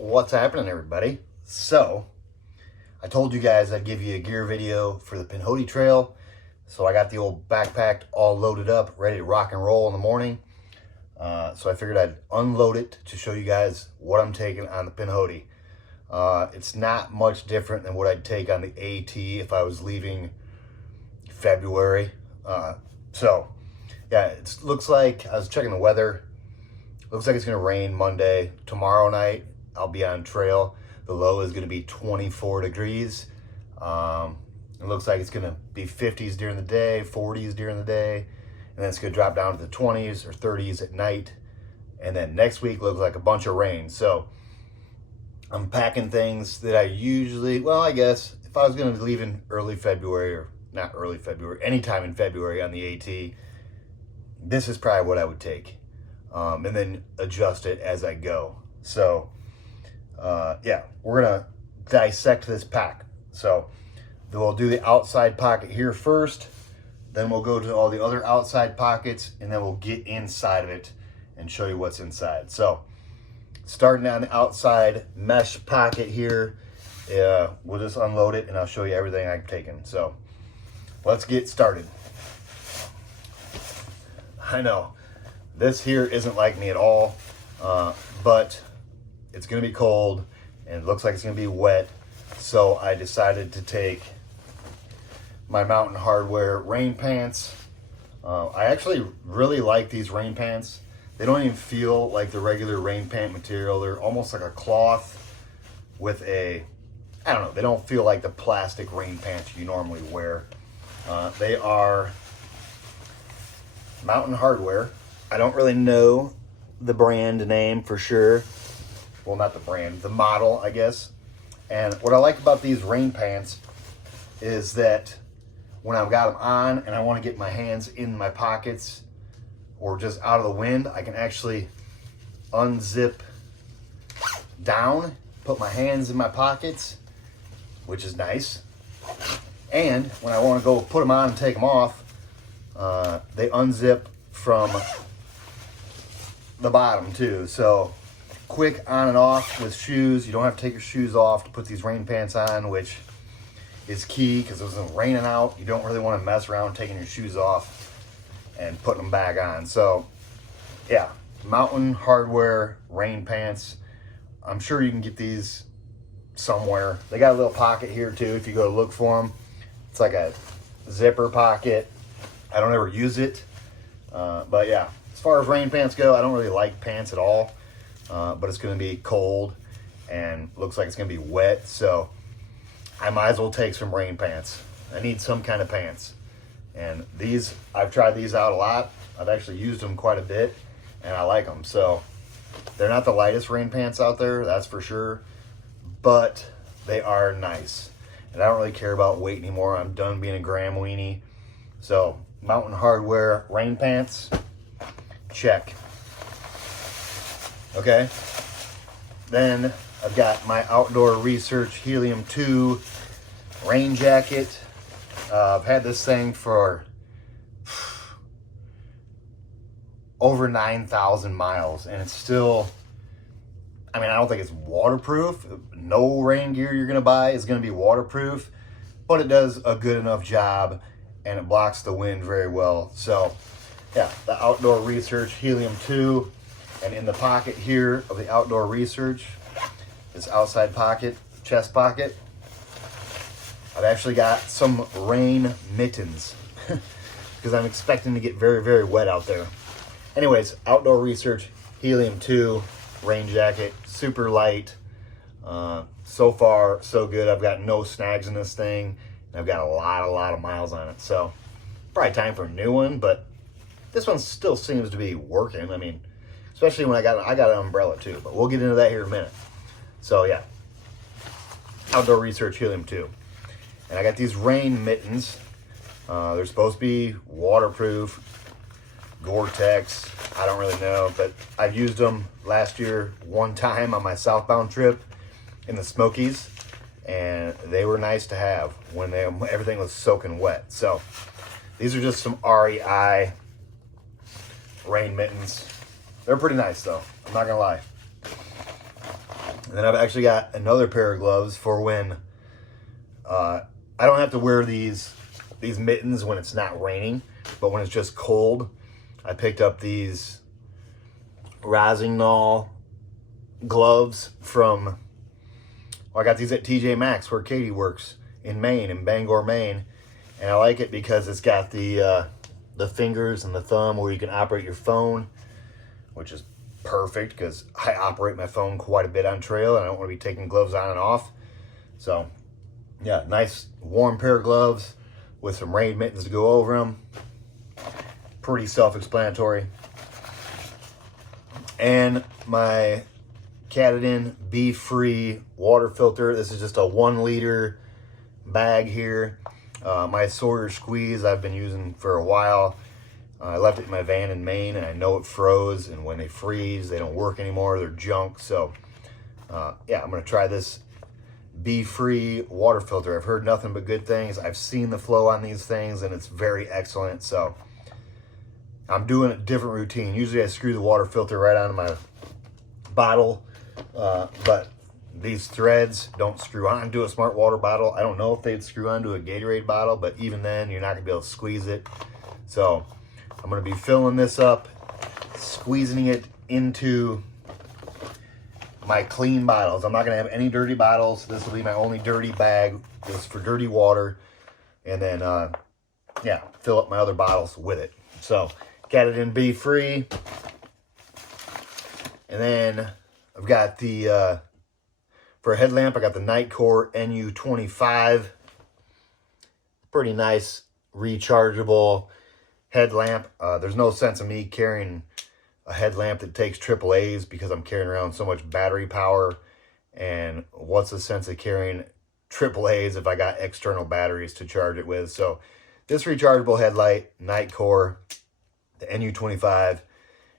What's happening, everybody? So, I told you guys I'd give you a gear video for the Pinhoti trail. So I got the old backpack all loaded up, ready to rock and roll in the morning. So I figured I'd unload it to show you guys what I'm taking on the Pinhoti. It's not much different than what I'd take on the AT if I was leaving February. Yeah, it looks like, I was checking the weather. Looks like it's going to rain Monday. Tomorrow night, I'll be on trail. The low is going to be 24 degrees. It looks like it's going to be 50s during the day, 40s during the day, and then it's going to drop down to the 20s or 30s at night. And then next week looks like a bunch of rain. So I'm packing things that I usually, well, I guess if I was going to be leaving early February, or not early February, anytime in February on the AT, this is probably what I would take. And then adjust it as I go. So yeah, we're gonna dissect this pack. So we'll do the outside pocket here first, then we'll go to all the other outside pockets, and then we'll get inside of it and show you what's inside. So starting on the outside mesh pocket here, we'll just unload it and I'll show you everything I've taken. So let's get started. I know this here isn't like me at all, but it's gonna be cold and it looks like it's gonna be wet. So I decided to take my Mountain Hardwear rain pants. I actually really like these rain pants. They don't even feel like the regular rain pant material. They're almost like a cloth with a, I don't know, they don't feel like the plastic rain pants you normally wear. They are Mountain Hardwear. I don't really know the brand name for sure. Well, not the brand, the model, I guess. And what I like about these rain pants is that when I've got them on and I want to get my hands in my pockets or just out of the wind, I can actually unzip down, put my hands in my pockets, which is nice. And when I want to go put them on and take them off, they unzip from the bottom too. So quick on and off with shoes. You don't have to take your shoes off to put these rain pants on, which is key because it was raining out. You don't really want to mess around taking your shoes off and putting them back on. So yeah, Mountain Hardwear rain pants. I'm sure you can get these somewhere. They got a little pocket here too if you go to look for them. It's like a zipper pocket. I don't ever use it, but yeah, as far as rain pants go, I don't really like pants at all, but it's going to be cold and looks like it's going to be wet, so I might as well take some rain pants. I need some kind of pants, and these, I've tried these out a lot. I've actually used them quite a bit, and I like them. So they're not the lightest rain pants out there, that's for sure, but they are nice, and I don't really care about weight anymore. I'm done being a gram weenie. So Mountain Hardwear rain pants, check. Okay, then I've got my Outdoor Research Helium 2 rain jacket. I've had this thing for over 9,000 miles and it's still, I mean, I don't think it's waterproof. No rain gear you're gonna buy is gonna be waterproof, but it does a good enough job and it blocks the wind very well. So yeah, the Outdoor Research Helium 2, and in the pocket here of the Outdoor Research, this outside pocket, chest pocket, I've actually got some rain mittens because I'm expecting to get very, very wet out there. Anyways, Outdoor Research Helium 2 rain jacket, super light. So far, so good. I've got no snags in this thing. And I've got a lot of miles on it. So probably time for a new one, but this one still seems to be working. I mean, especially when I got an umbrella too, but we'll get into that here in a minute. So yeah, Outdoor Research Helium 2. And I got these rain mittens. They're supposed to be waterproof, Gore-Tex, I don't really know, but I've used them last year one time on my southbound trip in the Smokies, and they were nice to have when everything was soaking wet. So these are just some REI rain mittens. They're pretty nice though, I'm not gonna lie. And then I've actually got another pair of gloves for when I don't have to wear these mittens when it's not raining, but when it's just cold. I picked up these Rossignol gloves from, well, I got these at TJ Maxx where Katie works in Maine, in Bangor, Maine. And I like it because it's got the fingers and the thumb where you can operate your phone, which is perfect because I operate my phone quite a bit on trail and I don't want to be taking gloves on and off. So yeah, nice warm pair of gloves with some rain mittens to go over them. Pretty self-explanatory. And my Katadyn Be-Free water filter. This is just a 1 liter bag here. My Sawyer Squeeze I've been using for a while. I left it in my van in Maine and I know it froze, and when they freeze they don't work anymore, they're junk. So yeah, I'm gonna try this Be-Free water filter. I've heard nothing but good things. I've seen the flow on these things and it's very excellent. So I'm doing a different routine. Usually I screw the water filter right onto my bottle, but these threads don't screw onto a smart water bottle. I don't know if they'd screw onto a Gatorade bottle, but even then you're not gonna be able to squeeze it. So I'm gonna be filling this up, squeezing it into my clean bottles. I'm not gonna have any dirty bottles. This will be my only dirty bag. This is for dirty water. And then, yeah, fill up my other bottles with it. So, Katadyn Be-Free. And then I've got the, for a headlamp, I got the Nitecore NU25. Pretty nice, rechargeable headlamp. There's no sense of me carrying a headlamp that takes AAAs because I'm carrying around so much battery power. And what's the sense of carrying AAAs if I got external batteries to charge it with? So this rechargeable headlight, Nitecore, the NU25,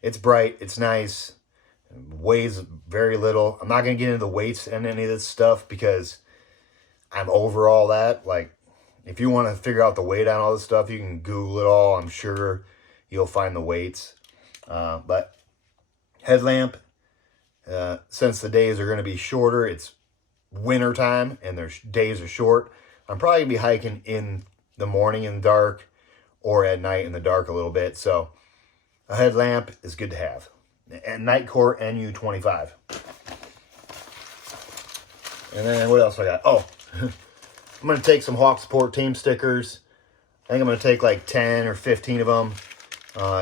it's bright, it's nice, weighs very little. I'm not going to get into the weights and any of this stuff because I'm over all that. Like, if you want to figure out the weight on all this stuff, you can Google it all. I'm sure you'll find the weights. But headlamp, since the days are going to be shorter, it's winter time and their days are short. I'm probably going to be hiking in the morning in the dark or at night in the dark a little bit. So a headlamp is good to have. And Nitecore NU25. And then what else I got? Oh, I'm going to take some Hawk Support Team stickers. I think I'm going to take like 10 or 15 of them,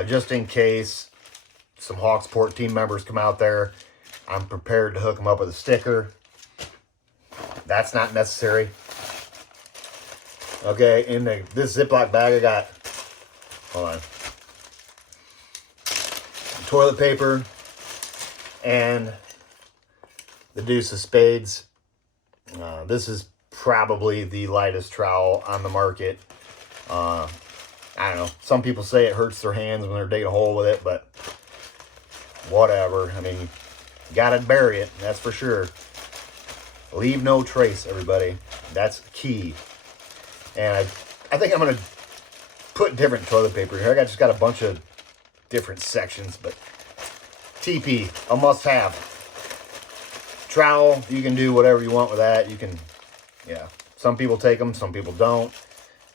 just in case some Hawk Support Team members come out there. I'm prepared to hook them up with a sticker. That's not necessary. Okay, in this Ziploc bag I got, hold on, toilet paper and the deuce of spades. This is probably the lightest trowel on the market. I don't know. Some people say it hurts their hands when they're digging a hole with it, but whatever. I mean, you gotta bury it, that's for sure. Leave no trace, everybody. That's key. And I think I'm gonna put different toilet paper here. I just got a bunch of different sections, but TP, a must-have. Trowel, you can do whatever you want with that. You can, yeah. Some people take them, some people don't.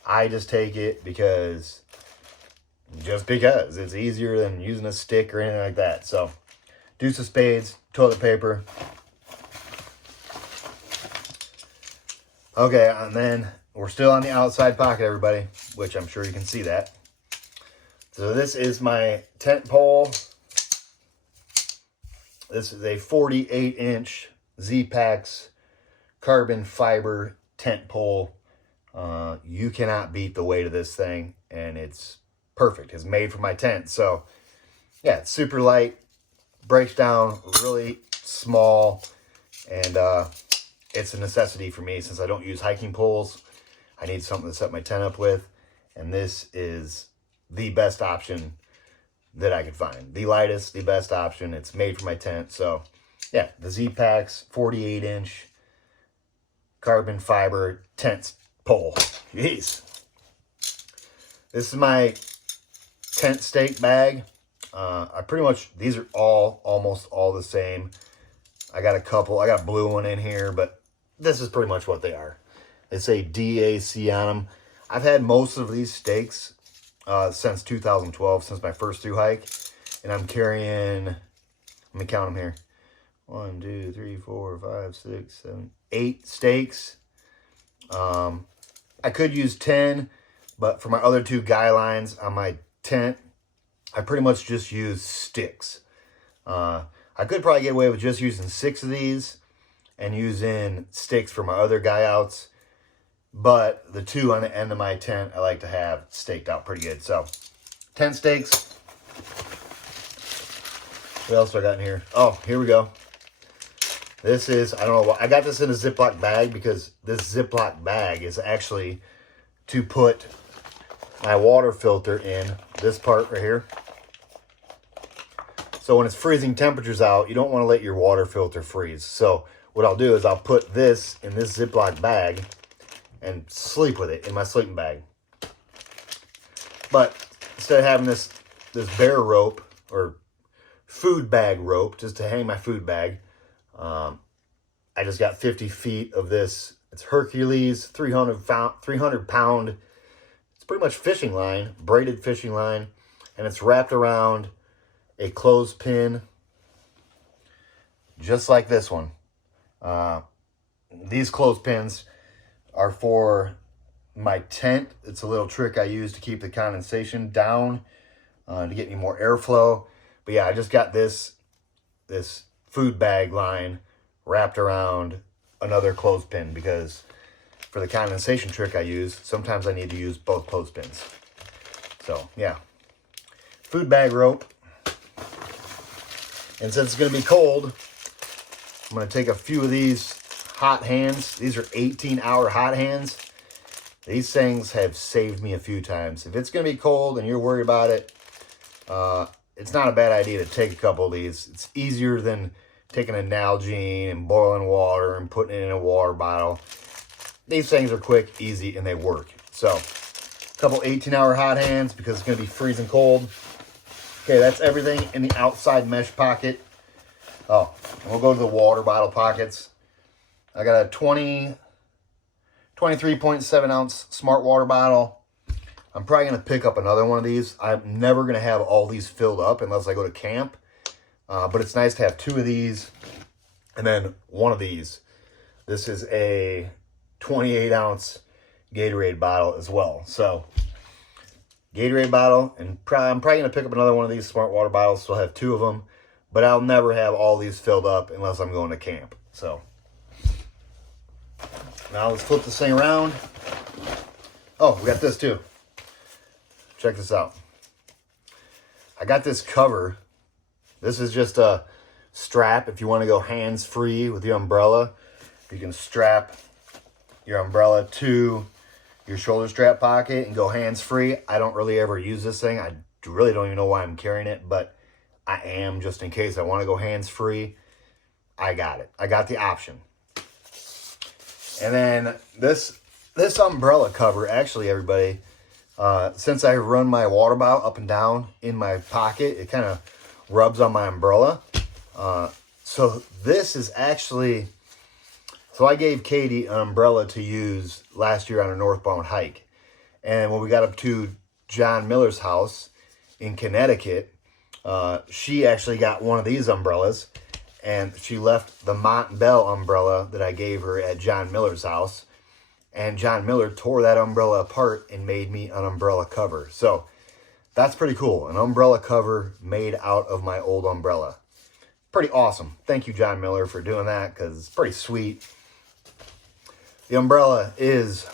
I just take it because it's easier than using a stick or anything like that. So, deuce of spades, toilet paper. Okay, and then we're still on the outside pocket, everybody, which I'm sure you can see that. So this is my tent pole. This is a 48-inch Z-Pax carbon fiber tent pole. You cannot beat the weight of this thing, and it's perfect. It's made for my tent. So, yeah, it's super light, breaks down really small, and it's a necessity for me since I don't use hiking poles. I need something to set my tent up with, and this is the best option that I could find. The lightest, the best option. It's made for my tent. So, yeah, the Z-Pax 48-inch carbon fiber tent pole. Jeez. This is my tent stake bag. I pretty much, these are almost all the same. I got a couple. I got a blue one in here, but this is pretty much what they are. They say DAC on them. I've had most of these stakes since 2012, since my first through hike. And I'm carrying, let me count them here. 1, 2, 3, 4, 5, 6, 7, 8 stakes. I could use 10, but for my other 2 guy lines on my tent, I pretty much just use sticks. I could probably get away with just using 6 of these and using sticks for my other guy outs. But the 2 on the end of my tent, I like to have staked out pretty good. So, 10 stakes. What else do I got in here? Oh, here we go. This is, I don't know why. I got this in a Ziploc bag because this Ziploc bag is actually to put my water filter in this part right here. So when it's freezing temperatures out, you don't want to let your water filter freeze. So what I'll do is I'll put this in this Ziploc bag and sleep with it in my sleeping bag. But instead of having this bear rope or food bag rope just to hang my food bag, I just got 50 feet of this. It's Hercules, 300 pound. It's pretty much fishing line, braided fishing line, and it's wrapped around a clothespin, just like this one. These clothespins are for my tent. It's a little trick I use to keep the condensation down, to get me more airflow. But yeah, I just got this food bag line wrapped around another clothespin because for the condensation trick I use, sometimes I need to use both clothespins. So yeah, food bag rope. And since it's going to be cold, I'm going to take a few of these hot hands. These are 18-hour hot hands. These things have saved me a few times. If it's going to be cold and you're worried about it, it's not a bad idea to take a couple of these. It's easier than taking a Nalgene and boiling water and putting it in a water bottle. These things are quick, easy, and they work. So, a couple 18-hour hot hands because it's going to be freezing cold. Okay, that's everything in the outside mesh pocket. Oh, and we'll go to the water bottle pockets. I got a 23.7 ounce smart water bottle. I'm probably going to pick up another one of these. I'm never going to have all these filled up unless I go to camp. But it's nice to have 2 of these and then 1 of these. This is a 28 ounce Gatorade bottle as well. So, Gatorade bottle, and I'm probably going to pick up another one of these smart water bottles, so I'll have 2 of them. But I'll never have all these filled up unless I'm going to camp. So, now let's flip this thing around. Oh, we got this too. Check this out. I got this cover. This is just a strap if you want to go hands-free with the umbrella. You can strap your umbrella to your shoulder strap pocket and go hands-free. I don't really ever use this thing. I really don't even know why I'm carrying it, but I am just in case I want to go hands-free. I got it. I got the option. And then this umbrella cover, actually, everybody, since I run my water bottle up and down in my pocket, it kind of rubs on my umbrella. So this is actually, so I gave Katie an umbrella to use last year on a northbound hike. And when we got up to John Miller's house in Connecticut, she actually got one of these umbrellas, and she left the Mont Bell umbrella that I gave her at John Miller's house. And John Miller tore that umbrella apart and made me an umbrella cover. So that's pretty cool. An umbrella cover made out of my old umbrella. Pretty awesome. Thank you, John Miller, for doing that because it's pretty sweet. The umbrella is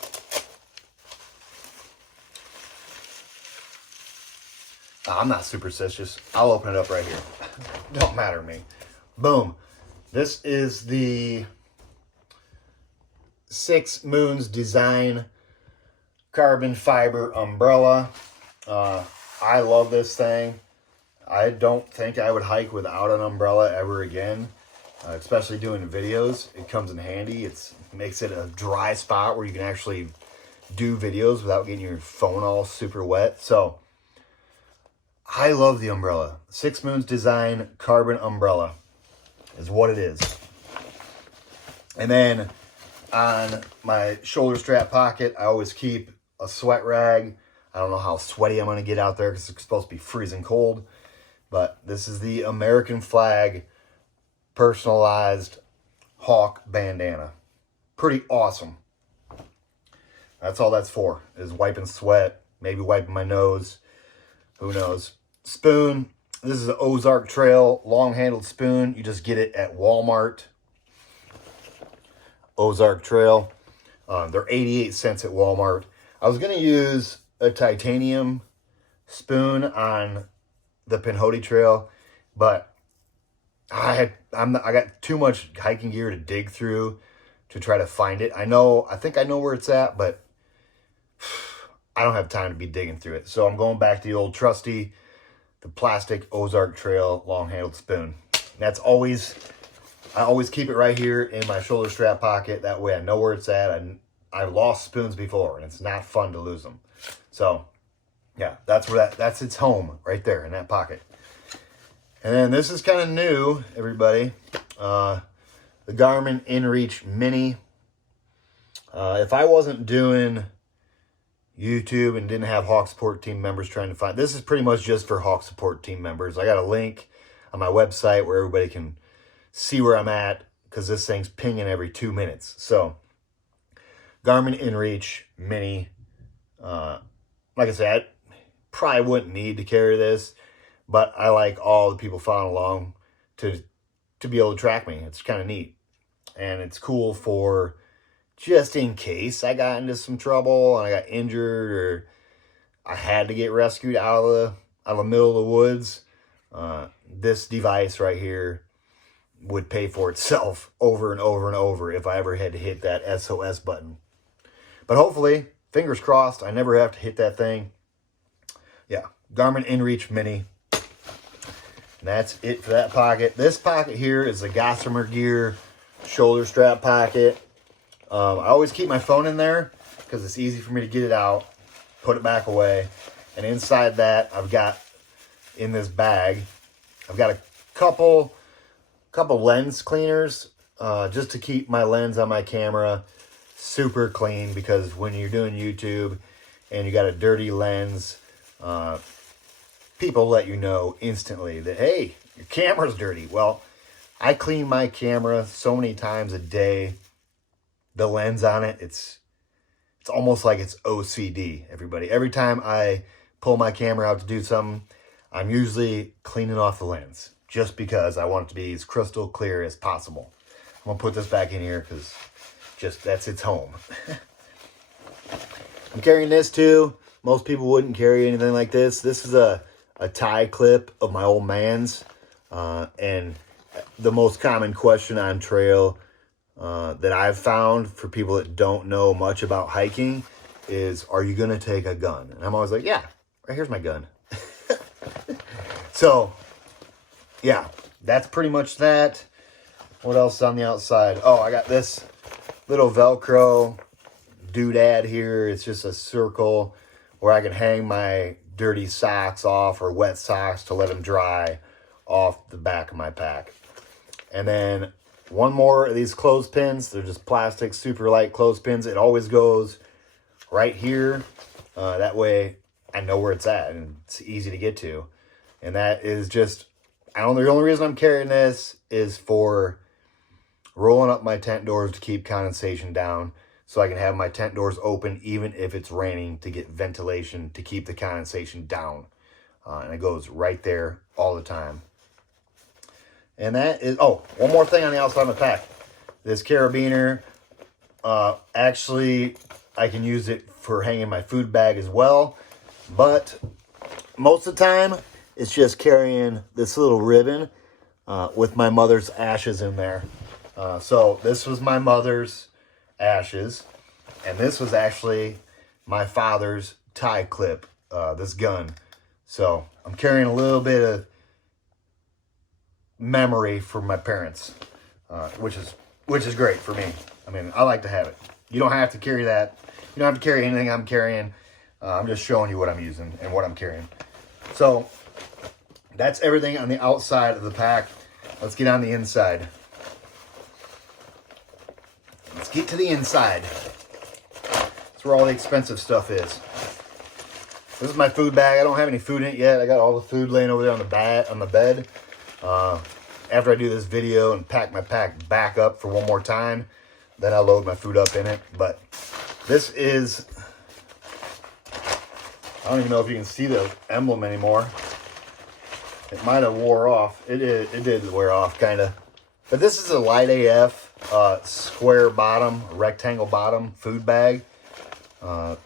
I'm not superstitious. I'll open it up right here. Don't matter to me. Boom. This is the 6 Moons Design carbon fiber umbrella. I love this thing. I don't think I would hike without an umbrella ever again, especially doing videos. It comes in handy. It makes it a dry spot where you can actually do videos without getting your phone all super wet. So I love the umbrella. 6 Moons Design carbon umbrella is what it is. And then on my shoulder strap pocket, I always keep a sweat rag. I don't know how sweaty I'm going to get out there because it's supposed to be freezing cold. But this is the American flag personalized hawk bandana. Pretty awesome. That's all that's for, is wiping sweat, maybe wiping my nose. Who knows? Spoon. This is an Ozark Trail long-handled spoon. You just get it at Walmart. Ozark Trail. They're 88 cents at Walmart. I was going to use a titanium spoon on the Pinhoti Trail, but I got too much hiking gear to dig through to try to find it. I think I know where it's at, but I don't have time to be digging through it. So I'm going back to the old trusty, the plastic Ozark Trail long-handled spoon. I always keep it right here in my shoulder strap pocket. That way I know where it's at. I've lost spoons before, and it's not fun to lose them. So, yeah, that's its home right there in that pocket. And then this is kind of new, everybody. The Garmin Inreach Mini. If I wasn't doing YouTube and didn't have Hawk Support Team members trying to find, this is pretty much just for Hawk Support Team members. I got a link on my website where everybody can see where I'm at, because this thing's pinging every 2 minutes. So, Garmin Inreach Mini. Like I said, I probably wouldn't need to carry this, but I like all the people following along to be able to track me. It's kind of neat. And it's cool for just in case I got into some trouble and I got injured or I had to get rescued out of the middle of the woods. This device right here would pay for itself over and over and over if I ever had to hit that SOS button. But hopefully, fingers crossed, I never have to hit that thing. Yeah, Garmin Inreach Mini. And that's it for that pocket. This pocket here is the Gossamer Gear shoulder strap pocket. I always keep my phone in there because it's easy for me to get it out, put it back away. And inside that, I've got, in this bag, I've got a couple lens cleaners just to keep my lens on my camera super clean, because when you're doing YouTube and you got a dirty lens, people let you know instantly that, hey, your camera's dirty. Well, I clean my camera so many times a day. The lens on it, it's almost like it's OCD, everybody. Every time I pull my camera out to do something, I'm usually cleaning off the lens just because I want it to be as crystal clear as possible. I'm going to put this back in here because that's its home. I'm carrying this too. Most people wouldn't carry anything like this. This is a tie clip of my old man's. And the most common question on trail that I've found for people that don't know much about hiking is, are you going to take a gun? And I'm always like, yeah, right here's my gun. So, yeah, that's pretty much that. What else is on the outside? Oh, I got this little Velcro doodad here. It's just a circle where I can hang my dirty socks off, or wet socks, to let them dry off the back of my pack. And then one more of these clothespins. They're just plastic, super light clothespins. It always goes right here. That way I know where it's at and it's easy to get to. And that is just, the only reason I'm carrying this is for rolling up my tent doors to keep condensation down, so I can have my tent doors open even if it's raining, to get ventilation to keep the condensation down. And it goes right there all the time. And that is, oh, one more thing on the outside of my pack. This carabiner, actually, I can use it for hanging my food bag as well. But most of the time, it's just carrying this little ribbon with my mother's ashes in there. So this was my mother's ashes. And this was actually my father's tie clip, this gun. So I'm carrying a little bit of memory from my parents, which is great for me. I mean, I like to have it. You don't have to carry that. You don't have to carry anything I'm carrying. I'm just showing you what I'm using and what I'm carrying. So that's everything on the outside of the pack. Let's get on the inside. get to the inside. That's where all the expensive stuff is. This is my food bag. I don't have any food in it yet. I got all the food laying over there on the bed. After I do this video and pack my pack back up for one more time, then I'll load my food up in it. But this is, I don't even know if you can see the emblem anymore. It might have wore off. It did wear off, kind of. But this is a light AF square bottom, rectangle bottom food bag. A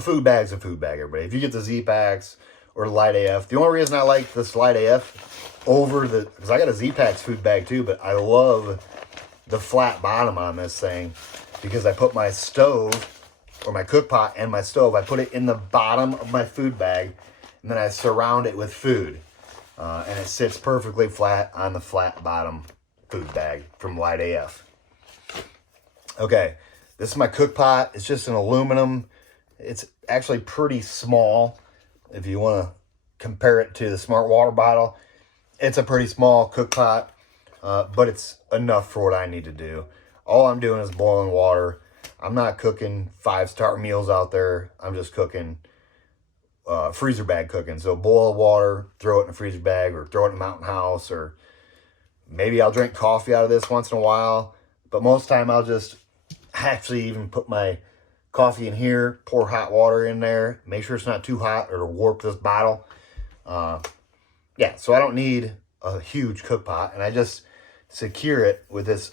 food bag's a food bag, everybody. If you get the Z-Packs or light AF, the only reason I like this light AF over the, because I got a Z-Packs food bag too, but I love the flat bottom on this thing because I put my stove or my cook pot and my stove, I put it in the bottom of my food bag, and then I surround it with food. And it sits perfectly flat on the flat bottom food bag from Light AF. Okay, this is my cook pot. It's just an aluminum. It's actually pretty small. If you want to compare it to the Smart Water bottle, it's a pretty small cook pot, but it's enough for what I need to do. All I'm doing is boiling water. I'm not cooking 5-star meals out there. I'm just cooking freezer bag cooking. So boil water, throw it in a freezer bag, or throw it in a mountain house, or maybe I'll drink coffee out of this once in a while. But most of the time I'll just actually even put my coffee in here, pour hot water in there, make sure it's not too hot or it'll warp this bottle. Yeah, so I don't need a huge cook pot, and I just secure it with this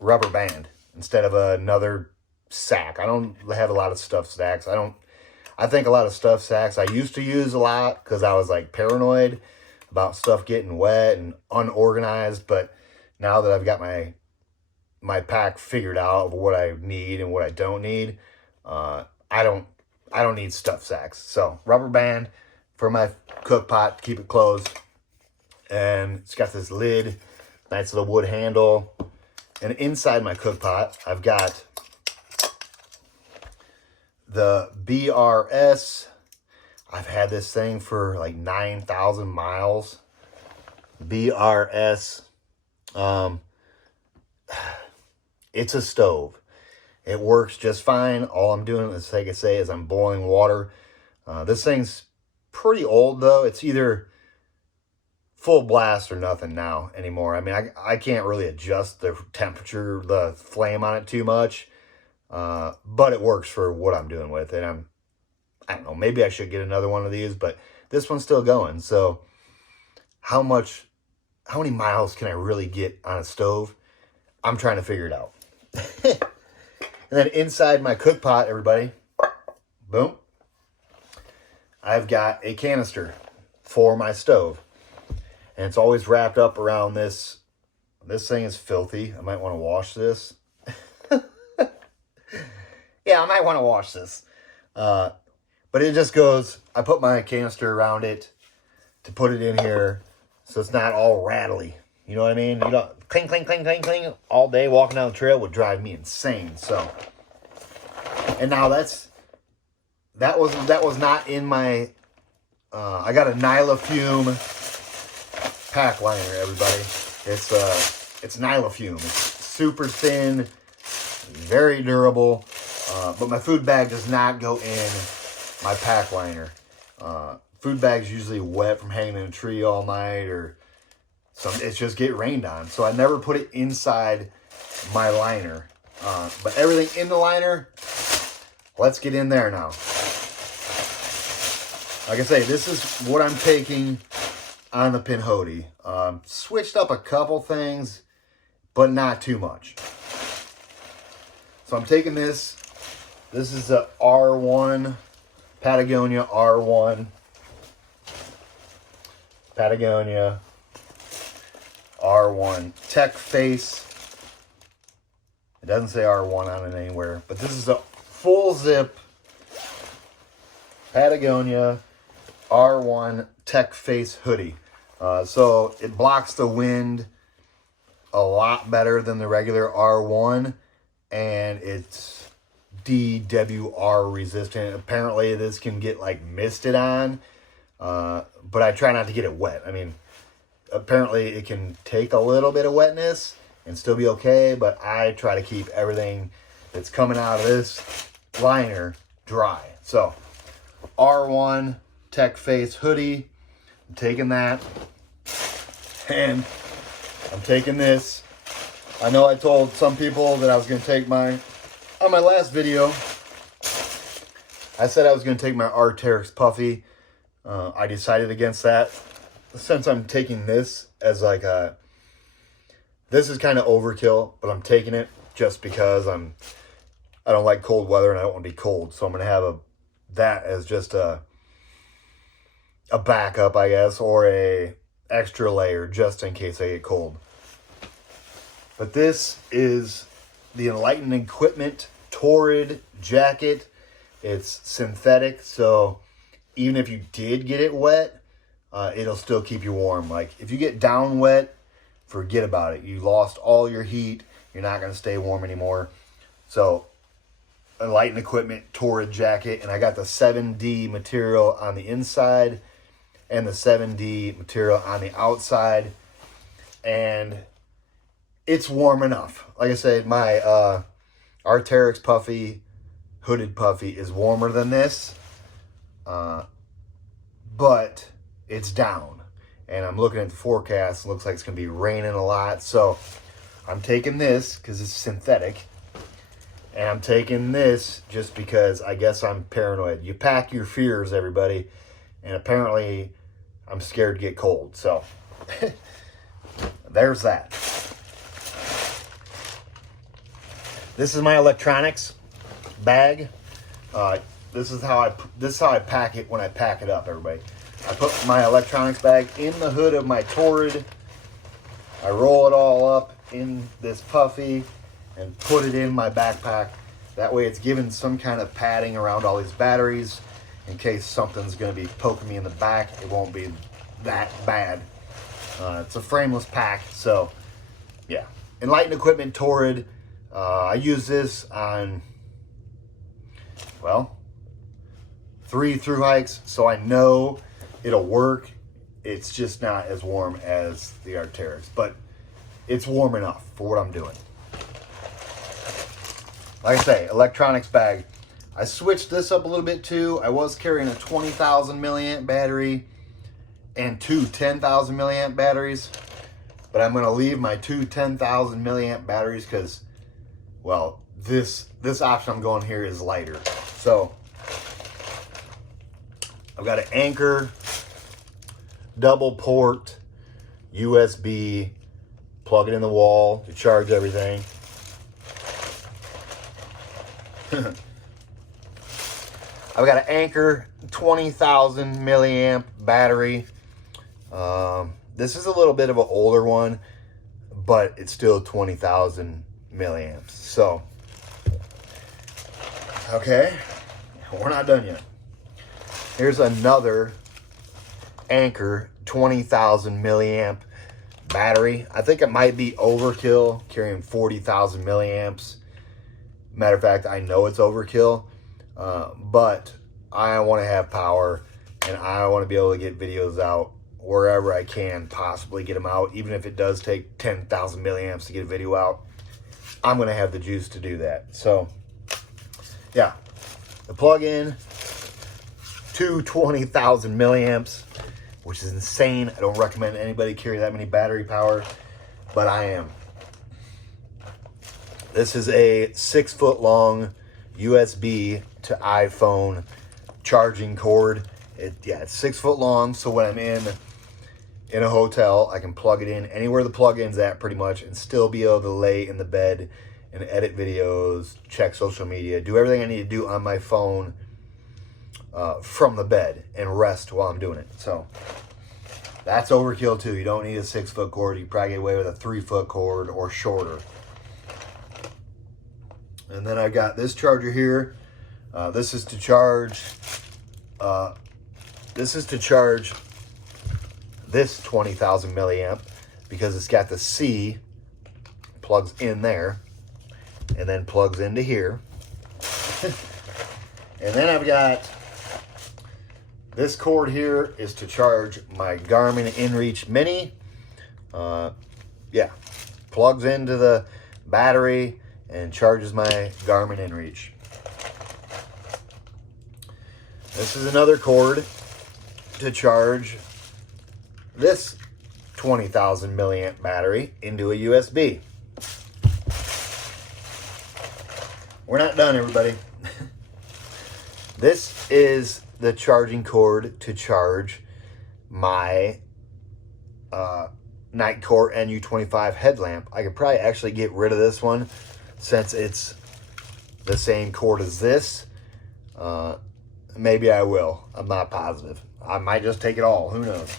rubber band instead of another sack. I don't have a lot of stuffed sacks. I think a lot of stuffed sacks I used to use a lot because I was like paranoid about stuff getting wet and unorganized. But now that I've got my pack figured out of what I need and what I don't need, I don't need stuffed sacks. So rubber band for my cook pot to keep it closed, and it's got this lid, nice little wood handle. And inside my cook pot, I've got the BRS. I've had this thing for like 9,000 miles. BRS. It's a stove. It works just fine. All I'm doing, is, like I say, is I'm boiling water. This thing's pretty old though. It's either full blast or nothing now anymore. I mean, I can't really adjust the temperature, the flame on it too much. But it works for what I'm doing with it. I don't know, maybe I should get another one of these, but this one's still going. So how many miles can I really get on a stove? I'm trying to figure it out. And then inside my cook pot, everybody, boom, I've got a canister for my stove. And it's always wrapped up around this. This thing is filthy. I might want to wash this. Yeah, I might want to wash this. But it just goes, I put my canister around it to put it in here so it's not all rattly. You know what I mean? You know, cling, cling, cling, cling, cling all day walking down the trail would drive me insane. So, and now that was not in my, I got a Nyla Fume pack liner, everybody. It's Nyla Fume. It's super thin, very durable. But my food bag does not go in my pack liner. Food bag's usually wet from hanging in a tree all night, or it's just get rained on. So I never put it inside my liner. But everything in the liner, let's get in there now. Like I say, this is what I'm taking on the Pinhoti. Switched up a couple things, but not too much. So I'm taking this. This is a R1, Patagonia R1. Patagonia R1 Tech Face. It doesn't say R1 on it anywhere, but this is a full zip Patagonia R1 Tech Face hoodie. So it blocks the wind a lot better than the regular R1, and it's DWR resistant. Apparently this can get like misted on, but I try not to get it wet. I mean, apparently it can take a little bit of wetness and still be okay, but I try to keep everything that's coming out of this liner dry. So R1 Tech Face hoodie, I'm taking that, and I'm taking this. I know I told some people that I was going to take on my last video, I said I was going to take my Arc'teryx Puffy. I decided against that. Since I'm taking this as like this is kind of overkill, but I'm taking it just because I don't like cold weather and I don't want to be cold. So I'm going to have that as just a backup, I guess, or a extra layer just in case I get cold. But this is the Enlightened Equipment Torrid jacket. It's synthetic, so even if you did get it wet, it'll still keep you warm. Like, if you get down wet, forget about it. You lost all your heat. You're not going to stay warm anymore. So, Enlightened Equipment Torrid jacket, and I got the 7D material on the inside and the 7D material on the outside, and it's warm enough. Like I said, my Arc'teryx Puffy, hooded Puffy, is warmer than this, but it's down. And I'm looking at the forecast. It looks like it's going to be raining a lot. So I'm taking this because it's synthetic. And I'm taking this just because I guess I'm paranoid. You pack your fears, everybody. And apparently I'm scared to get cold. So there's that. This is my electronics bag. This is how I pack it when I pack it up, everybody. I put my electronics bag in the hood of my Torrid. I roll it all up in this Puffy and put it in my backpack. That way it's given some kind of padding around all these batteries in case something's going to be poking me in the back. It won't be that bad. It's a frameless pack, so yeah. Enlightened Equipment Torrid. I use this on, well, 3 through hikes, so I know it'll work. It's just not as warm as the Arc'teryx, but it's warm enough for what I'm doing. Like I say, electronics bag. I switched this up a little bit too. I was carrying a 20,000 milliamp battery and 2 10,000 milliamp batteries, but I'm going to leave my 2 10,000 milliamp batteries because, well, this option I'm going here is lighter. So I've got an Anchor double port USB, plug it in the wall to charge everything. I've got an Anchor 20,000 milliamp battery. This is a little bit of an older one, but it's still 20,000 milliamps. So, okay, we're not done yet. Here's another Anchor 20,000 milliamp battery. I think it might be overkill carrying 40,000 milliamps. Matter of fact, I know it's overkill, but I want to have power and I want to be able to get videos out wherever I can possibly get them out. Even if it does take 10,000 milliamps to get a video out, I'm going to have the juice to do that. So, yeah, the plug-in, 20,000 milliamps, which is insane. I don't recommend anybody carry that many battery power, but I am. This is a 6-foot long USB to iPhone charging cord. It's 6 foot long, so when I'm in a hotel, I can plug it in anywhere the plug-in's at pretty much and still be able to lay in the bed and edit videos, check social media, do everything I need to do on my phone from the bed and rest while I'm doing it. So that's overkill too. You don't need a 6-foot cord. You probably get away with a 3-foot cord or shorter. And then I got this charger here. This is to charge this 20,000 milliamp because it's got the C, plugs in there and then plugs into here. And then I've got this cord here is to charge my Garmin Inreach Mini. Yeah, plugs into the battery and charges my Garmin Inreach. This is another cord to charge this 20,000 milliamp battery into a USB. We're not done, everybody. This is the charging cord to charge my Nightcore NU25 headlamp. I could probably actually get rid of this one since it's the same cord as this. Maybe I will. I'm not positive. I might just take it all. Who knows?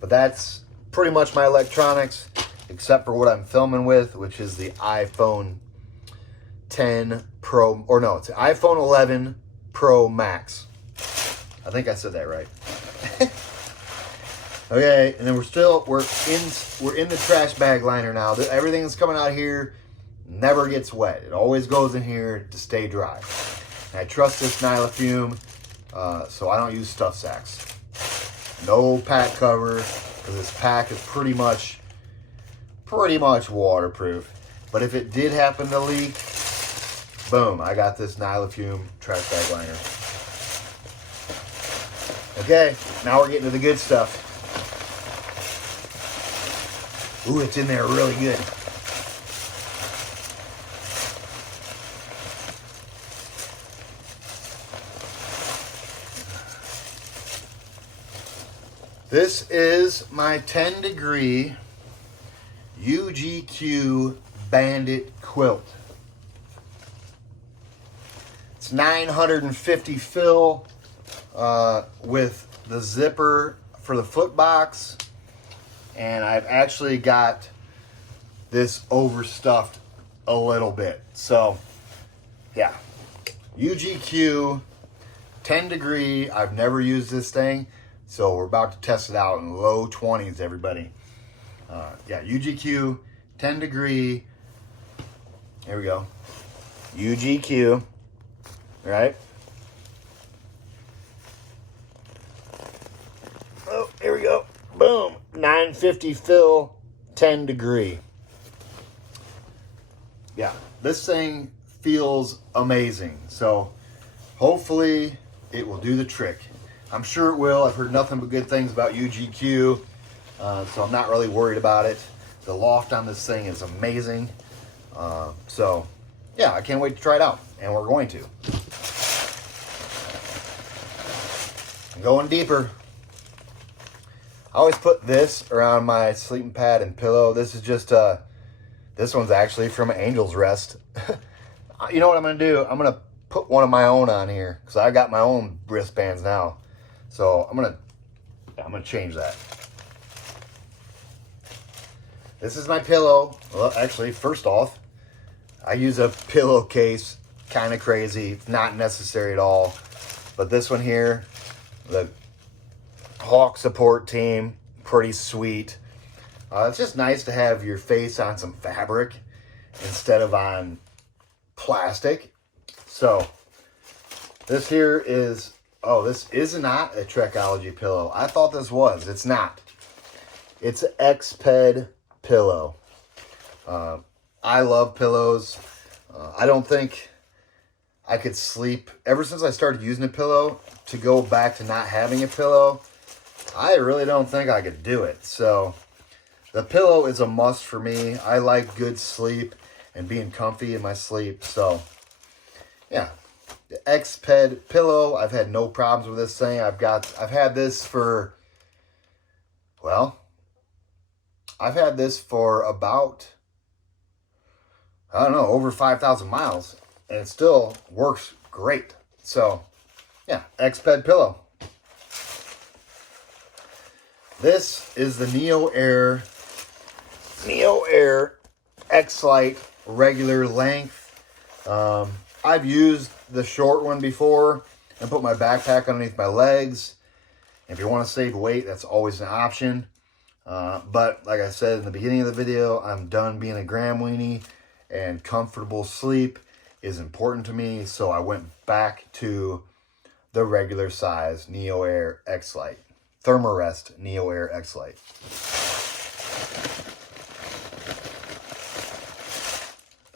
But that's pretty much my electronics, except for what I'm filming with, which is the iPhone 10 Pro, or no, it's the iPhone 11 Pro Max. I think I said that right. Okay, and then we're in the trash bag liner now. Everything that's coming out here never gets wet. It always goes in here to stay dry. And I trust this Nylafume, so I don't use stuff sacks. No pack cover, because this pack is pretty much waterproof. But if it did happen to leak, boom, I got this Nylafume trash bag liner. Okay, now we're getting to the good stuff. Ooh, it's in there really good. This is my 10 degree UGQ Bandit quilt. It's 950 fill with the zipper for the foot box. And I've actually got this overstuffed a little bit. So, yeah. UGQ, 10 degree. I've never used this thing. So, we're about to test it out in low 20s, everybody. Yeah, UGQ, 10 degree. Here we go. UGQ. Right? Oh, here we go. Boom. 950 fill, 10 degree. Yeah, this thing feels amazing. So hopefully it will do the trick. I'm sure it will. I've heard nothing but good things about UGQ, so I'm not really worried about it. The loft on this thing is amazing. So yeah, I can't wait to try it out, and we're going to. Going deeper. I always put this around my sleeping pad and pillow. This is just, this one's actually from Angel's Rest. You know what I'm going to do? I'm going to put one of my own on here because I got my own wristbands now. So I'm going to change that. This is my pillow. Well, actually, first off, I use a pillowcase. Kind of crazy. It's not necessary at all. But this one here, the Hawk support team, pretty sweet. It's just nice to have your face on some fabric instead of on plastic. So this here is, oh, this is not a Trekology pillow. I thought this was. It's not. It's an X-Ped pillow. I love pillows. I don't think I could sleep. Ever since I started using a pillow, to go back to not having a pillow, I really don't think I could do it. So the pillow is a must for me. I like good sleep and being comfy in my sleep. So yeah, the X-Ped pillow, I've had no problems with this thing. I've had this for, well, I've had this for about, I don't know, over 5,000 miles, and it still works great. So yeah, X-Ped pillow. This is the Neoair X-Lite regular length. I've used the short one before and put my backpack underneath my legs. If you want to save weight, that's always an option. But like I said in the beginning of the video, I'm done being a gram weenie, and comfortable sleep is important to me. So I went back to the regular size Neoair X-Lite. Thermarest Neoair X-Lite.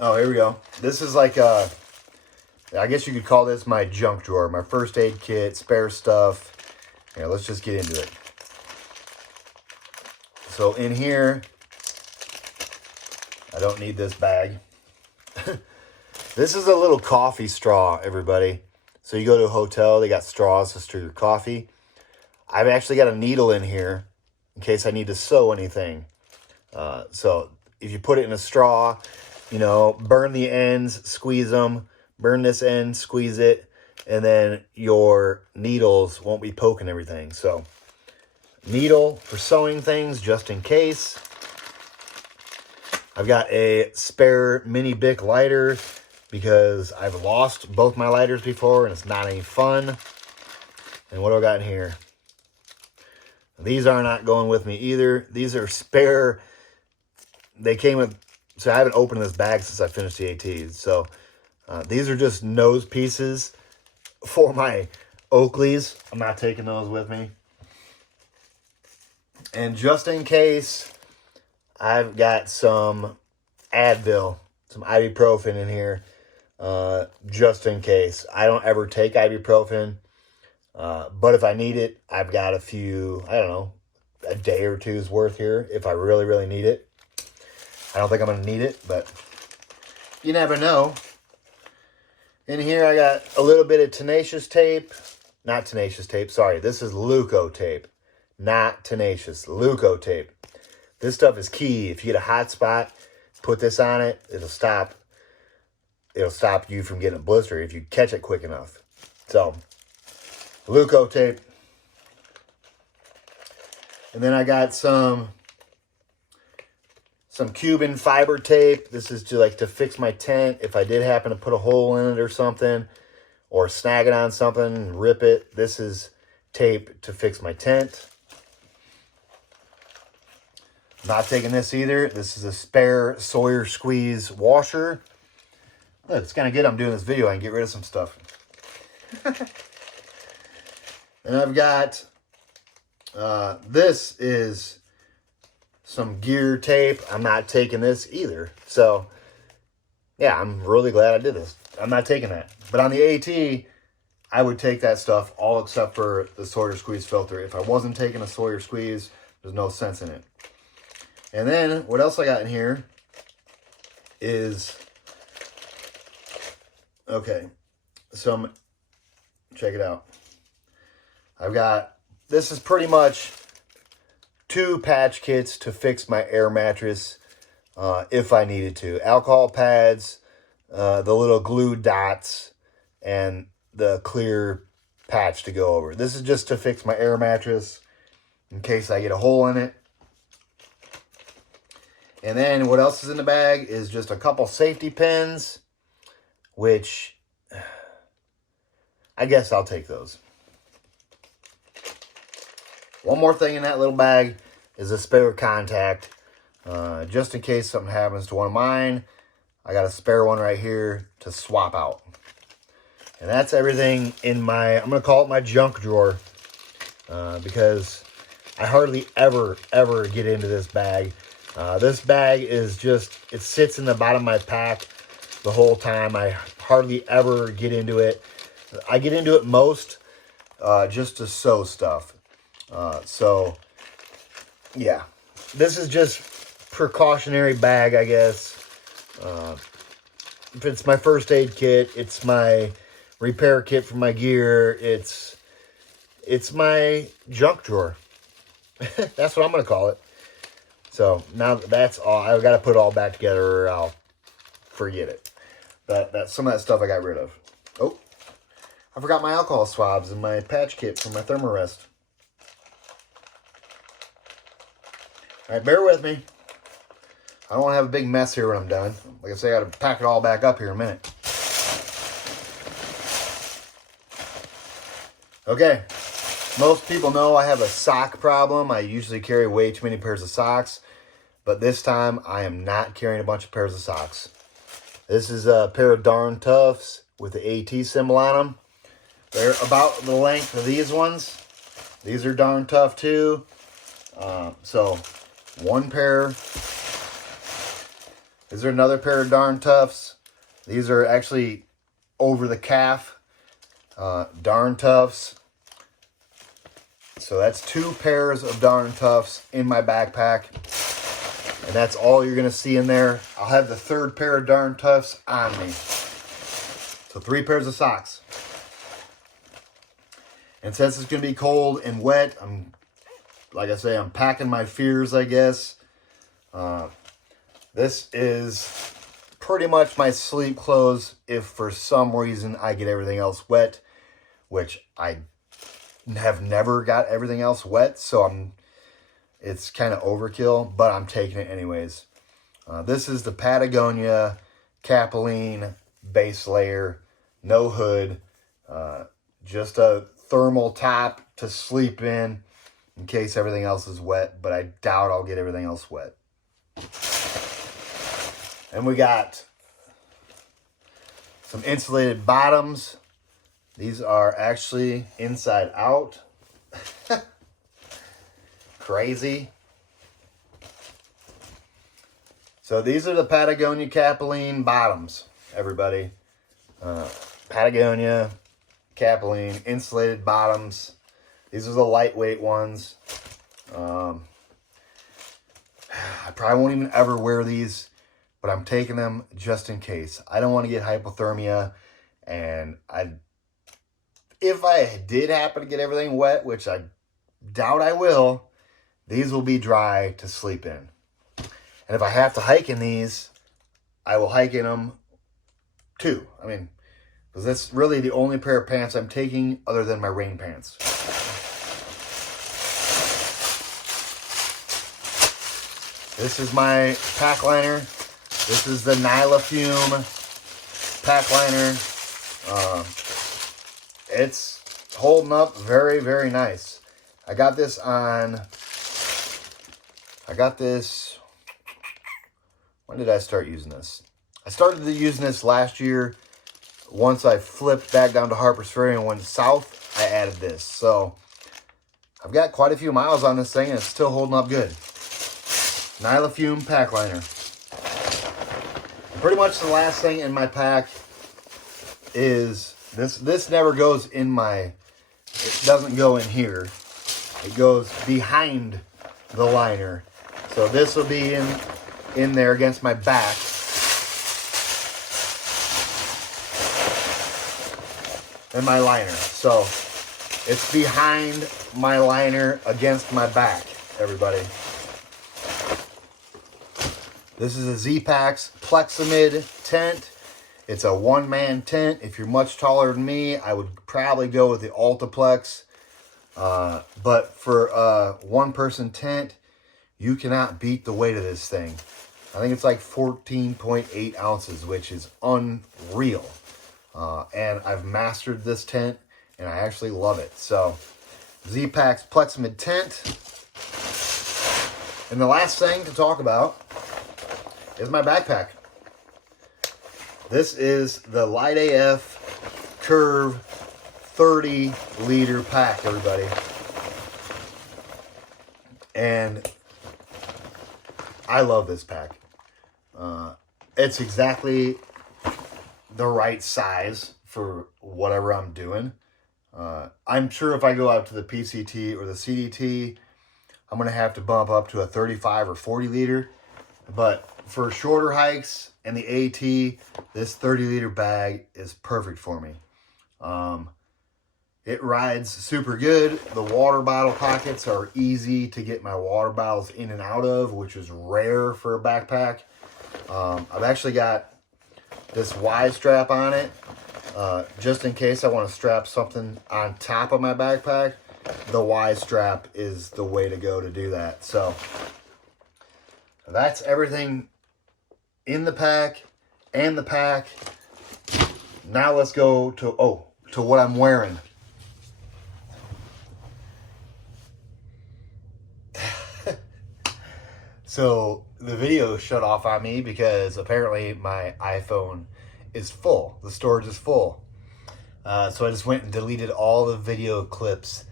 Oh, here we go. This is like I guess you could call this my junk drawer, my first aid kit, spare stuff. Yeah, let's just get into it. So in here, I don't need this bag. This is a little coffee straw, everybody. So you go to a hotel, they got straws to stir your coffee. I've actually got a needle in here in case I need to sew anything. So if you put it in a straw, you know, burn the ends, squeeze them, burn this end, squeeze it, and then your needles won't be poking everything. So needle for sewing things just in case. I've got a spare mini Bic lighter because I've lost both my lighters before and it's not any fun. And what do I got in here? These are not going with me either. These are spare. They came with, so I haven't opened this bag since I finished the ATs. So these are just nose pieces for my Oakleys. I'm not taking those with me. And just in case, I've got some Advil, some ibuprofen in here, just in case. I don't ever take ibuprofen, but if I need it, I've got a few, I don't know, a day or two's worth here if I really, really need it. I don't think I'm going to need it, but you never know. In here, I got a little bit of Tenacious tape. Not Tenacious tape, sorry. This is Leuco tape. Not Tenacious. Leuco tape. This stuff is key. If you get a hot spot, put this on it. It'll stop you from getting a blister if you catch it quick enough. So, Leuco tape. And then I got some Cuban fiber tape. This is to fix my tent. If I did happen to put a hole in it or something, or snag it on something, rip it. This is tape to fix my tent. Not taking this either. This is a spare Sawyer Squeeze washer. Look, it's kind of good I'm doing this video. I can get rid of some stuff. And I've got, this is some gear tape. I'm not taking this either. So, yeah, I'm really glad I did this. I'm not taking that. But on the AT, I would take that stuff all except for the Sawyer Squeeze filter. If I wasn't taking a Sawyer Squeeze, there's no sense in it. And then, what else I got in here is, okay, check it out. I've got, this is pretty much 2 patch kits to fix my air mattress if I needed to. Alcohol pads, the little glue dots, and the clear patch to go over. This is just to fix my air mattress in case I get a hole in it. And then what else is in the bag is just a couple safety pins, which I guess I'll take those. One more thing in that little bag is a spare contact. Just in case something happens to one of mine, I got a spare one right here to swap out. And that's everything in my, I'm going to call it my junk drawer, because I hardly ever get into this bag. This bag is just, it sits in the bottom of my pack the whole time. I hardly ever get into it. I get into it most just to sew stuff. So, yeah. This is just precautionary bag, I guess. If it's my first aid kit, it's my repair kit for my gear. It's my junk drawer. That's what I'm going to call it. So now that's all. I've got to put it all back together or I'll forget it. But some of that stuff I got rid of. Oh, I forgot my alcohol swabs and my patch kit for my Thermarest. All right, bear with me. I don't want to have a big mess here when I'm done. Like I say, I got to pack it all back up here in a minute. Okay. Most people know I have a sock problem. I usually carry way too many pairs of socks. But this time, I am not carrying a bunch of pairs of socks. This is a pair of Darn Toughs with the AT symbol on them. They're about the length of these ones. These are Darn Tough too. So, one pair Is there another pair of Darn Toughs? These are actually over the calf Darn Toughs. So that's 2 pairs of Darn Toughs in my backpack. And that's all you're going to see in there. I'll have the 3rd pair of Darn Toughs on me. So 3 pairs of socks. And since it's going to be cold and wet, like I say, I'm packing my fears, I guess. This is pretty much my sleep clothes if for some reason I get everything else wet, which I have never got everything else wet, so it's kind of overkill, but I'm taking it anyways. This is the Patagonia Capilene base layer, no hood, just a thermal top to sleep in case everything else is wet, but I doubt I'll get everything else wet. And we got some insulated bottoms. These are actually inside out. Crazy. So these are the Patagonia Capilene bottoms, everybody. Patagonia Capilene insulated bottoms. These are the lightweight ones. I probably won't even ever wear these, but I'm taking them just in case. I don't want to get hypothermia, and if I did happen to get everything wet, which I doubt I will, these will be dry to sleep in. And if I have to hike in these, I will hike in them too. I mean, because that's really the only pair of pants I'm taking other than my rain pants. This is my pack liner. This is the Nyla Fume pack liner. It's holding up very, very nice. I got this, when did I start using this? I started using this last year. Once I flipped back down to Harper's Ferry and went south, I added this. So I've got quite a few miles on this thing and it's still holding up good. Nyla Fume pack liner. Pretty much the last thing in my pack is this. This never goes in my, it doesn't go in here. It goes behind the liner. So this will be in there against my back. And my liner. So it's behind my liner against my back, everybody. This is a Z-Packs Plexamid tent. It's a one-man tent. If you're much taller than me, I would probably go with the Altaplex. But for a one-person tent, you cannot beat the weight of this thing. I think it's like 14.8 ounces, which is unreal. And I've mastered this tent, and I actually love it. So, Z-Packs Plexamid tent. And the last thing to talk about is my backpack. This is the Light AF Curve 30-liter pack, everybody. And I love this pack. It's exactly the right size for whatever I'm doing. I'm sure if I go out to the PCT or the CDT, I'm going to have to bump up to a 35 or 40 liter. But for shorter hikes and the AT, this 30-liter bag is perfect for me. It rides super good. The water bottle pockets are easy to get my water bottles in and out of, which is rare for a backpack. I've actually got this Y strap on it, just in case I want to strap something on top of my backpack. The Y strap is the way to go to do that. So that's everything in the pack and the pack. Now let's go to what I'm wearing. So the video shut off on me because apparently my iPhone is full. The storage is full. So I just went and deleted all the video clips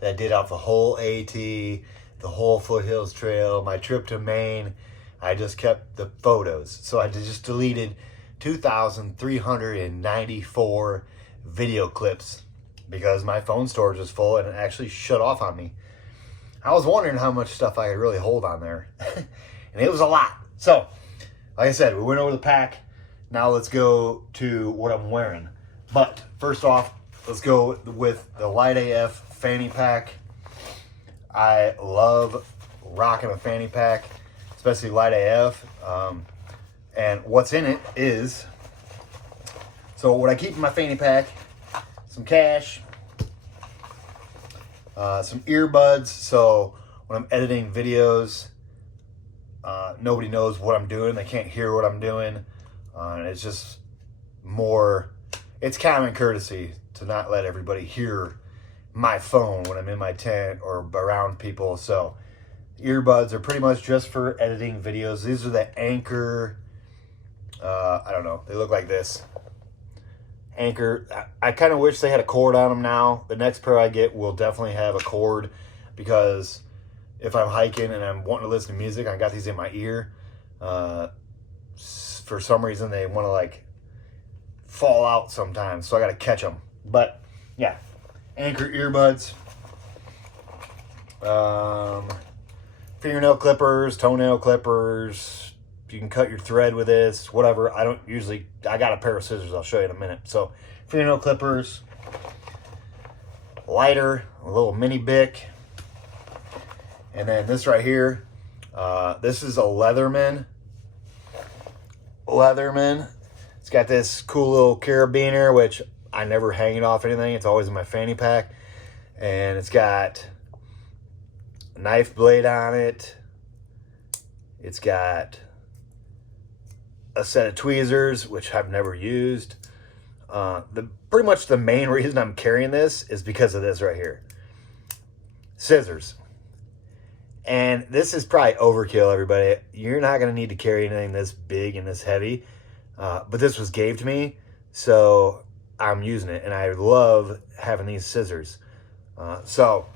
that I did off the whole AT, the whole Foothills Trail, my trip to Maine, I just kept the photos. So I just deleted 2,394 video clips because my phone storage is full and it actually shut off on me. I was wondering how much stuff I could really hold on there. And it was a lot. So, like I said, we went over the pack. Now let's go to what I'm wearing. But first off, let's go with the Light AF fanny pack. I love rocking a fanny pack, especially Light AF. And what's in it is, so what I keep in my fanny pack, some cash, some earbuds, so when I'm editing videos, nobody knows what I'm doing. They can't hear what I'm doing. And it's just more, it's common courtesy to not let everybody hear my phone when I'm in my tent or around people. So earbuds are pretty much just for editing videos. These are the Anchor, I don't know, they look like this. Anchor, I kind of wish they had a cord on them now. The next pair I get will definitely have a cord, because if I'm hiking and I'm wanting to listen to music, I got these in my ear. For some reason, they want to like fall out sometimes, so I got to catch them. But yeah, Anchor earbuds, fingernail clippers, toenail clippers. You can cut your thread with this, whatever. I don't usually, I got a pair of scissors I'll show you in a minute. So fingernail clippers, lighter, a little mini Bic, and then this right here, this is a Leatherman. It's got this cool little carabiner, which I never hang it off anything. It's always in my fanny pack. And it's got a knife blade on it. It's got a set of tweezers, which I've never used. Pretty much the main reason I'm carrying this is because of this right here. Scissors. And this is probably overkill, everybody. You're not going to need to carry anything this big and this heavy. But this was gave to me, so I'm using it. And I love having these scissors. So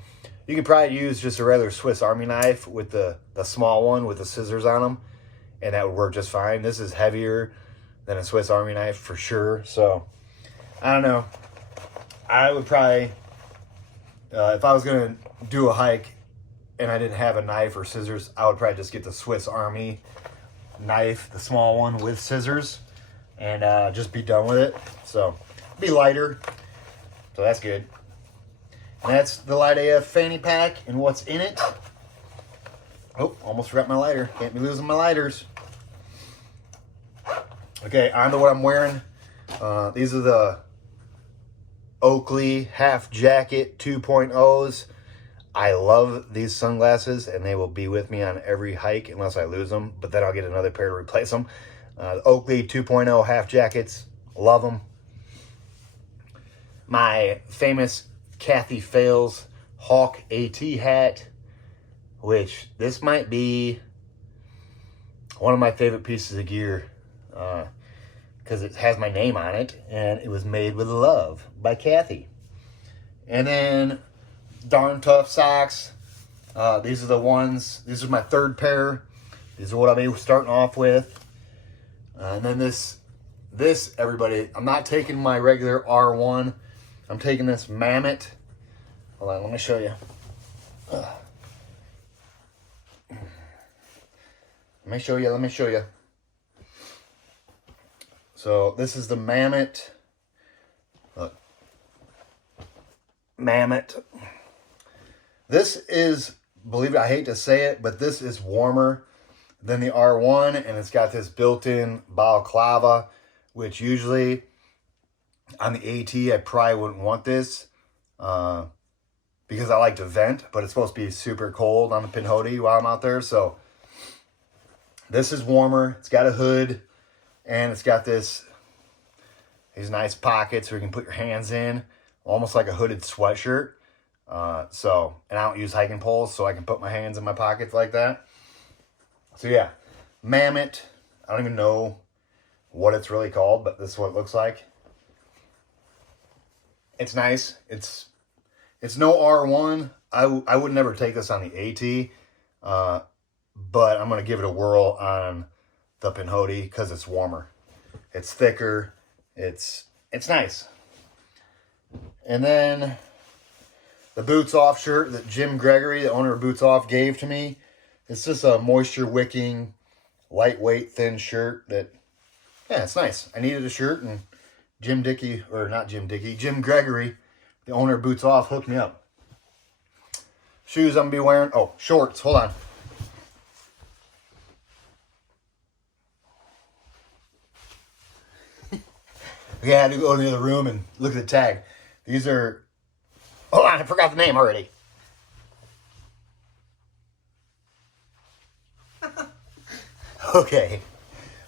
you could probably use just a regular Swiss Army knife with the small one with the scissors on them, and that would work just fine. This is heavier than a Swiss Army knife for sure. So I don't know. I would probably, if I was going to do a hike and I didn't have a knife or scissors, I would probably just get the Swiss Army knife, the small one with scissors, and just be done with it. So be lighter. So that's good. And that's the Light AF fanny pack and what's in it. Oh, almost forgot my lighter. Can't be losing my lighters. Okay, on to what I'm wearing. These are the Oakley Half Jacket 2.0s. I love these sunglasses, and they will be with me on every hike unless I lose them, but then I'll get another pair to replace them. The Oakley 2.0 Half Jackets, love them. My famous Kathy Fales Hawk AT hat, which this might be one of my favorite pieces of gear, because it has my name on it, and it was made with love by Kathy. And then Darn Tough socks. These are the ones, these are my third pair. These are what I'll be starting off with. And then this everybody, I'm not taking my regular R1. I'm taking this Mammoth. Hold on, let me show you. Let me show you. So this is the Mammoth. Look. Mammoth. This is, believe it, I hate to say it, but this is warmer than the R1, and it's got this built-in balaclava, which usually on the AT, I probably wouldn't want this because I like to vent, but it's supposed to be super cold on the Pinhoti while I'm out there. So this is warmer. It's got a hood, and it's got these nice pockets where you can put your hands in, almost like a hooded sweatshirt. And I don't use hiking poles, so I can put my hands in my pockets like that. So yeah, Mammoth. I don't even know what it's really called, but this is what it looks like. It's nice. It's no R1. I would never take this on the AT. but I'm going to give it a whirl on the Pinhoti because it's warmer. It's thicker. It's nice. And then the Boots Off shirt that Jim Gregory, the owner of Boots Off, gave to me. It's just a moisture wicking, lightweight, thin shirt that, yeah, it's nice. I needed a shirt, and Jim Gregory, the owner of Boots Off, hooked me up. Shoes I'm going to be wearing. Oh, shorts. Hold on. Okay, I had to go to the other room and look at the tag. These are... Hold on, I forgot the name already. Okay.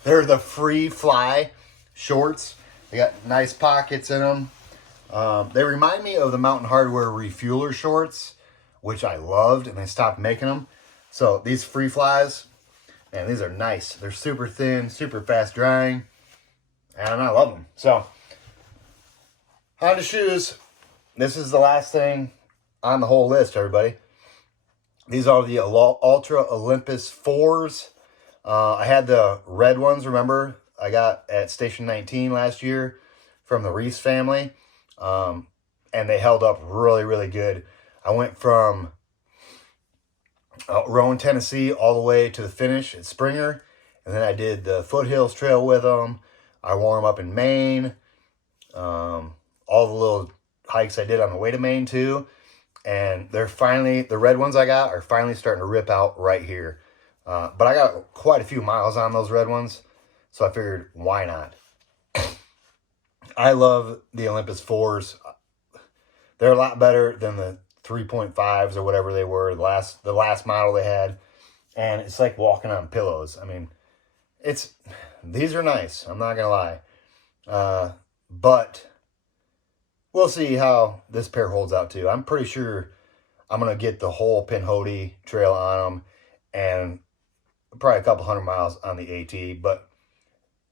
They're the Free Fly shorts. They got nice pockets in them. They remind me of the Mountain Hardwear Refueler shorts, which I loved, and they stopped making them. So these Free Flies, man, these are nice. They're super thin, super fast drying, and I love them. So, on to shoes. This is the last thing on the whole list, everybody. These are the Ultra Olympus 4s. I had the red ones, remember? I got at Station 19 last year from the Reese family. And they held up really, really good. I went from Rowan, Tennessee, all the way to the finish at Springer. And then I did the Foothills Trail with them. I wore them up in Maine. All the little hikes I did on the way to Maine, too. And they're finally, the red ones I got are finally starting to rip out right here. But I got quite a few miles on those red ones. So I figured, why not? I love the Olympus 4s. They're a lot better than the 3.5s or whatever they were, the last model they had. And it's like walking on pillows. I mean, these are nice. I'm not going to lie. But we'll see how this pair holds out too. I'm pretty sure I'm going to get the whole Pinhoti trail on them and probably a couple hundred miles on the AT, but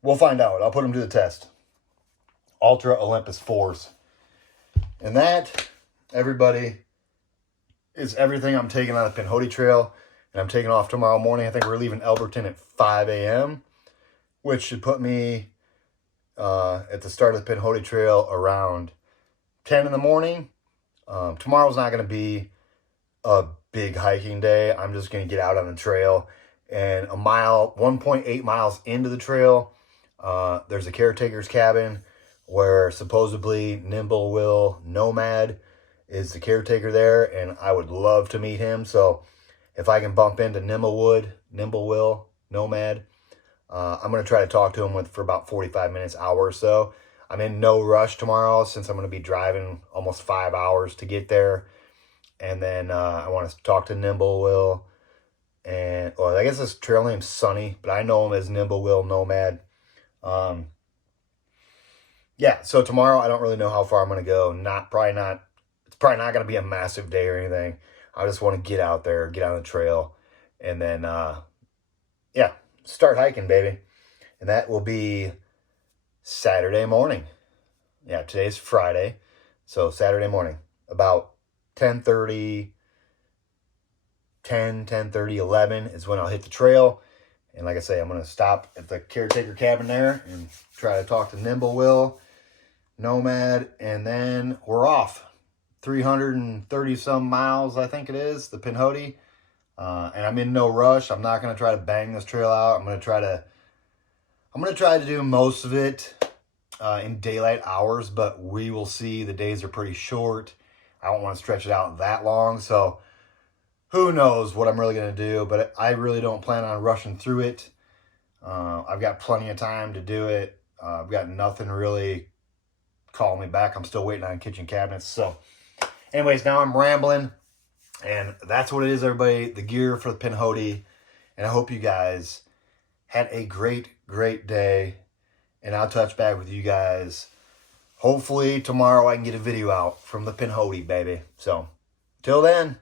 we'll find out. I'll put them to the test. Ultra Olympus 4s. And that, everybody, is everything I'm taking on the Pinhoti trail. And I'm taking off tomorrow morning. I think we're leaving Elberton at 5 a.m., which should put me at the start of the Pinhoti trail around 10 in the morning. Tomorrow's not going to be a big hiking day. I'm just going to get out on the trail. And 1.8 miles into the trail, there's a caretaker's cabin where supposedly Nimble Will Nomad is the caretaker there, and I would love to meet him. So if I can bump into Nimble Will Nomad, I'm going to try to talk to him for about 45 minutes, hour or so. I'm in no rush tomorrow since I'm going to be driving almost 5 hours to get there. And then I want to talk to Nimble Will. And, well, I guess his trail name's Sunny, but I know him as Nimble Will Nomad. Yeah, so tomorrow I don't really know how far I'm going to go. It's probably not going to be a massive day or anything. I just want to get out there, get on the trail, and then, yeah, start hiking, baby. And that will be Saturday morning. Yeah, today's Friday, so Saturday morning, about 10:30, 11 is when I'll hit the trail. And like I say, I'm going to stop at the caretaker cabin there and try to talk to Nimble Will Nomad, and then we're off. 330 some miles, I think it is, the Pinhoti. And I'm in no rush. I'm not going to try to bang this trail out. I'm going to try to do most of it in daylight hours, but we will see. The days are pretty short. I don't want to stretch it out that long, so who knows what I'm really going to do, but I really don't plan on rushing through it. I've got plenty of time to do it. I've got nothing really calling me back. I'm still waiting on kitchen cabinets. So anyways, now I'm rambling, and that's what it is, everybody. The gear for the Pinhoti, and I hope you guys had a great, great day, and I'll touch back with you guys. Hopefully tomorrow I can get a video out from the Pinhoti, baby. So till then.